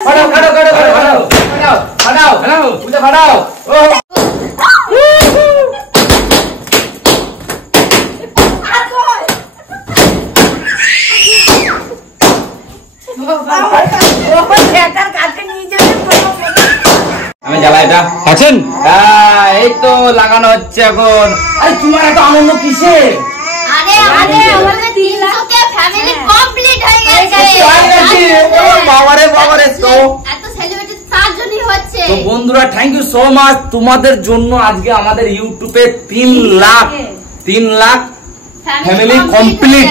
আমি জ্বালা এটা আছেন এই তো লাগানো হচ্ছে এখন। আরে তোমার এত আনন্দ কিসে? আরে আরে আমাদের 300 কে ফ্যামিলি কমপ্লিট হয়ে গেছে। বাবারে বাবারে, তো এত সেলিব্রেশন তার জন্যই হচ্ছে। তো বন্ধুরা থ্যাংক ইউ সো মাচ, তোমাদের জন্য আজকে আমাদের ইউটিউবে 3 লাখ ফ্যামিলি কমপ্লিট।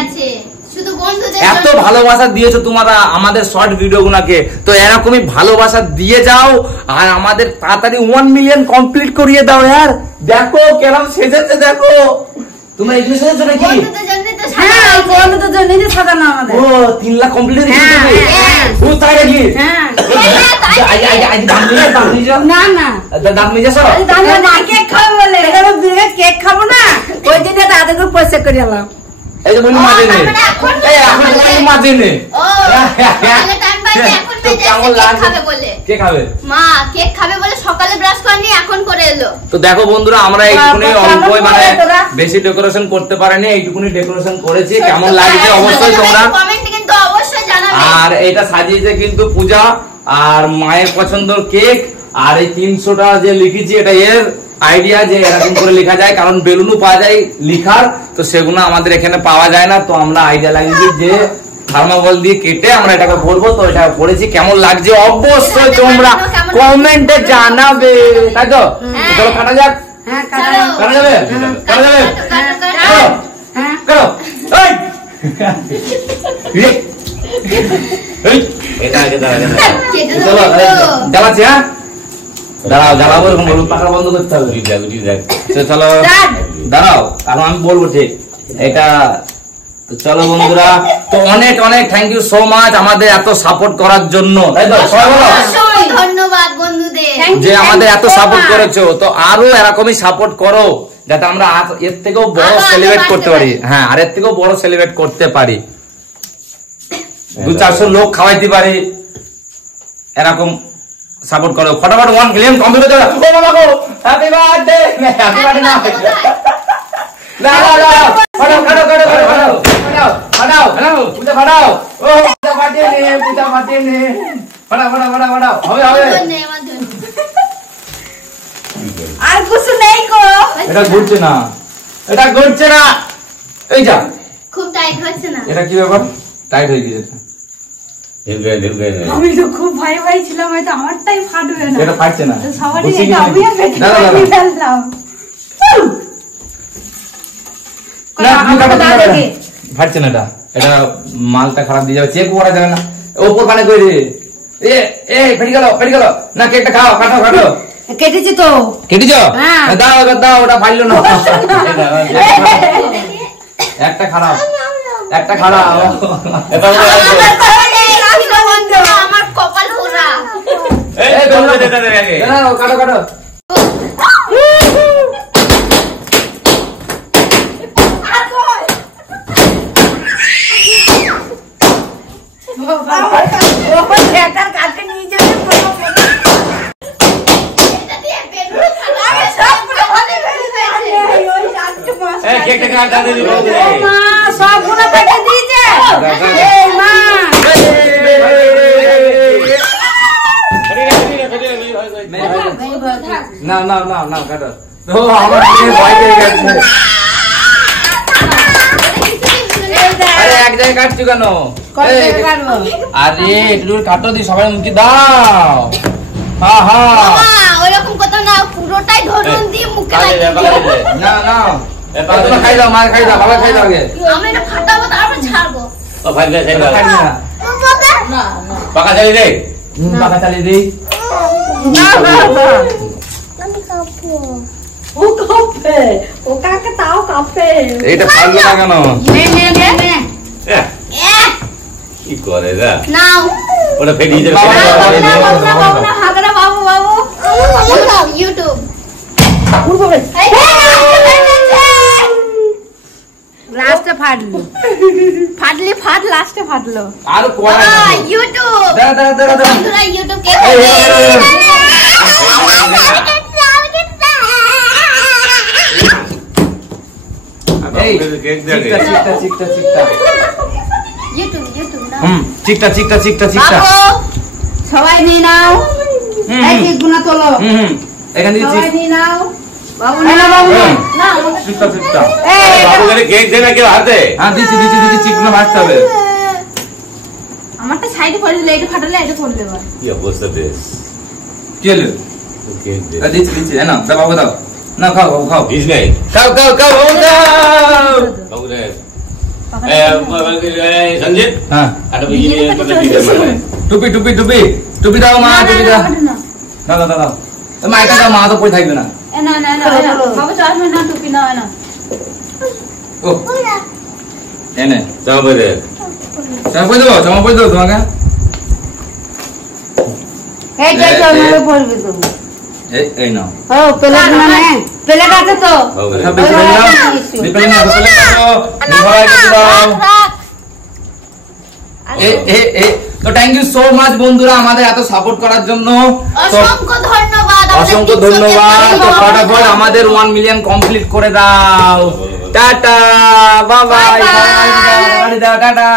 শুধু বন্ধুদের এত ভালোবাসা দিয়েছো তোমরা আমাদের শর্ট ভিডিও গুলাকে, তো এরকমই ভালোবাসা দিয়ে যাও আর আমাদের তাড়াতাড়ি 1 মিলিয়ন কমপ্লিট করিয়ে দাও। यार দেখো কেমন সেজেছে, দেখো তোমরা এগুলো সেজেছো নাকি? বন্ধুদের জন্য তো হ্যাঁ, বন্ধুদের জন্য যে সাজানো আমাদের। ও 3 লাখ কমপ্লিট হয়ে গেছে নাকি? ও তাই নাকি? হ্যাঁ আই দাম নিয়ে যাও। না না দাম নিয়ে যাও। দাদা কেক খাবো বলে এখানে বিয়ে কেক খাবো না, ওই দিনে দাদাকে পয়সা করে এলাম। এই যে বলি মাঝে নে, এই এখন বলি মাঝে নে। ও তাহলে টাইম পাইছে এখন মেজে কেক খাবে বলে। কে খাবে? মা কেক খাবে বলে সকালে ব্রাশ করেনি, এখন করে এলো। তো দেখো বন্ধুরা আমরা এইটুকুনি অল্প মানে বেশি ডেকোরেশন করতে পারিনি, এইটুকুনি ডেকোরেশন করেছি। কেমন লাগছে অবশ্যই তোমরা কমেন্টে কিন্তু অবশ্যই জানাবে। আর এটা সাজিয়েছে কিন্তু পূজা, আর মায়ের পছন্দের কেক, আর এই 300টা যে লিখেছি এটা এর আইডিয়া যে এরকম করে লেখা যায়, কারণ বেলুনও পাওয়া যায় লিখার, তো সেগুলো আমাদের এখানে পাওয়া যায় না। তো আমরা আইডিয়া লাগিয়েছি যে থার্মোকল দিয়ে কেটে আমরা এটাকে ভরবো, তো এটা করেছি। কেমন লাগছে অবশ্যই তোমরা কমেন্টে জানাবে, তাই তো? চলো কাটা যাক। হ্যাঁ কাটা যাবে, কাটা যাবে। হ্যাঁ করো এই এটা আগে দাঁড়া চলো জ্বালাচ্ছি। হ্যাঁ দাঁড়াও, জ্বালাবো এরকম বলুন, পাখা বন্ধ করতে হবে। চলো দাঁড়াও, কারণ আমি বলবো ঠিক এটা। তো চলো বন্ধুরা, তো অনেক অনেক থ্যাংক ইউ সো মাচ আমাদের এত সাপোর্ট করার জন্য, তাই তো? সবাই বলো ধন্যবাদ বন্ধুদের যে আমাদের এত সাপোর্ট করেছো, তো আরো এরকমই সাপোর্ট করো যাতে আমরা এর থেকেও বড় সেলিব্রেট করতে পারি। হ্যাঁ, আর এর থেকেও বড় সেলিব্রেট করতে পারি, 200-400 লোক খাওয়াইতে পারি। এরকম সাপোর্ট করো, ফটাফট 1 মিলিয়ন কমপ্লিট হয়ে যাবে। ও বাবা গো, হ্যাপি বার্থডে। হ্যাপি বার্থডে না, না না না, ফাটাও ফাটাও ফাটাও ফাটাও ফাটাও ফাটাও, পূজা ফাটাও। ও পূজা ফাটিয়ে নে, পূজা ফাটিয়ে নে, ফাটাও ফাটাও ফাটাও ফাটাও। হবে হবে, আর কিছু নেই গো। এটা ঘুরছে না, এটা ঘুরছে না। এই যা খুব টাইট হচ্ছে না। এটা কি ব্যাপার? টাইট হয়ে গেছে। আমি তো খুব ভয় ভয় ছিলাম, হয়তো আমারটাই ফাটবে না। এটা ফাটছে না, সবারই এটা আমি আর বেশি ফেললাম। ফাটছে না, এটা মালটা খারাপ দিয়ে যাবে, চেক করা যাবে না। ওপর পানে করে দে। এ ফেটে গেল, ফেটে গেল না। কেকটা খাও, কাটো কাটো। কেটেছি তো। কেটেছো? হ্যাঁ। দাও দাও, ওটা ফাইল না। একটা খারাপ, একটা খারাপ। আমার কপাল পোড়া। কাটো কাটো। সবগুলো কেটে দিয়েছে। না না না না, কাটো। তো আমার ভয় পেয়ে গেছে। আরে এক জায়গায় কাটছো কেন? আরে একটু কাটো দি, সবাই মুখে দাও। হ্যাঁ হ্যাঁ, ওইরকম কথা না, পুরোটাই ধরুন দিয়ে মুখে লাগিয়ে। না না, তোমরা খাই দাও, মার খাই দাও, বাবা খাই দাও আগে। আমি এটা ফাটাবো তারপর ছাড়বো। ও ভাই ভাই খাই না, পাকা চালিয়ে দে, পাকা চালিয়ে দে। না না আমি কাঁপবো। ও কাঁপে, ও কাকে তাও কাঁপে। এটা ফালবে না কেন? নে নে নে নে, কি করে যা নাও, ওটা ফেটিয়ে যাবে। হাগরা বাবু বাবু ইউটিউব লাস্ট লাস্টে ফাটলো ফাট লাস্টে ফাটলো আর করা ইউটিউব দাঁড়া দাঁড়া দাঁড়া দাঁড়া বন্ধুরা ইউটিউব কেক এই, এই, এই, এই। এই চিকটা ইউটিউব না চিকটা সবাই নিয়ে নাও হুম, এই হুম। কেকগুলো তোলো এখান থেকে সবাই নিয়ে নাও বাবু না বাবু হুম। না চিকটা এই বাবুকে কেক দে না কেউ হাতে হ্যাঁ দিচ্ছি চিকগুলো মারতে হবে আমারটা সাইডে পড়ে দিলে এটা ফাটালে এটা পড়বে এবার কি অবস্থা বেশ কি হলো কেক দে দিচ্ছি না দাও বাবু দাও না খাও বাবু খাও ভিজ নাই খাও বাবু খাও বাবু রে সঞ্জিত হ্যাঁ আটা বিয়ে দিয়ে মানে টুপি দাও মা টুপি দাও দাও মাইটা দাও মা তো পড়ে থাকবে না না বাবু চশমা না টুপি না না ও এনে তারপরে জামা পরে দেবো তোমাকে এই যে চশমা পড়বে তো এই নাও ও প্লেট না প্লেট আছে তো বাবু রে সব বেশি করে দাও দিপলি না দিপলি দাও নিভাই দাও তো থ্যাংক ইউ সো মাচ বন্ধুরা আমাদের এত সাপোর্ট করার জন্য তো অসংখ্য ধন্যবাদ তো ফটাফট আমাদের 1 মিলিয়ন কমপ্লিট করে দাও টাটা বাই বাই টাটা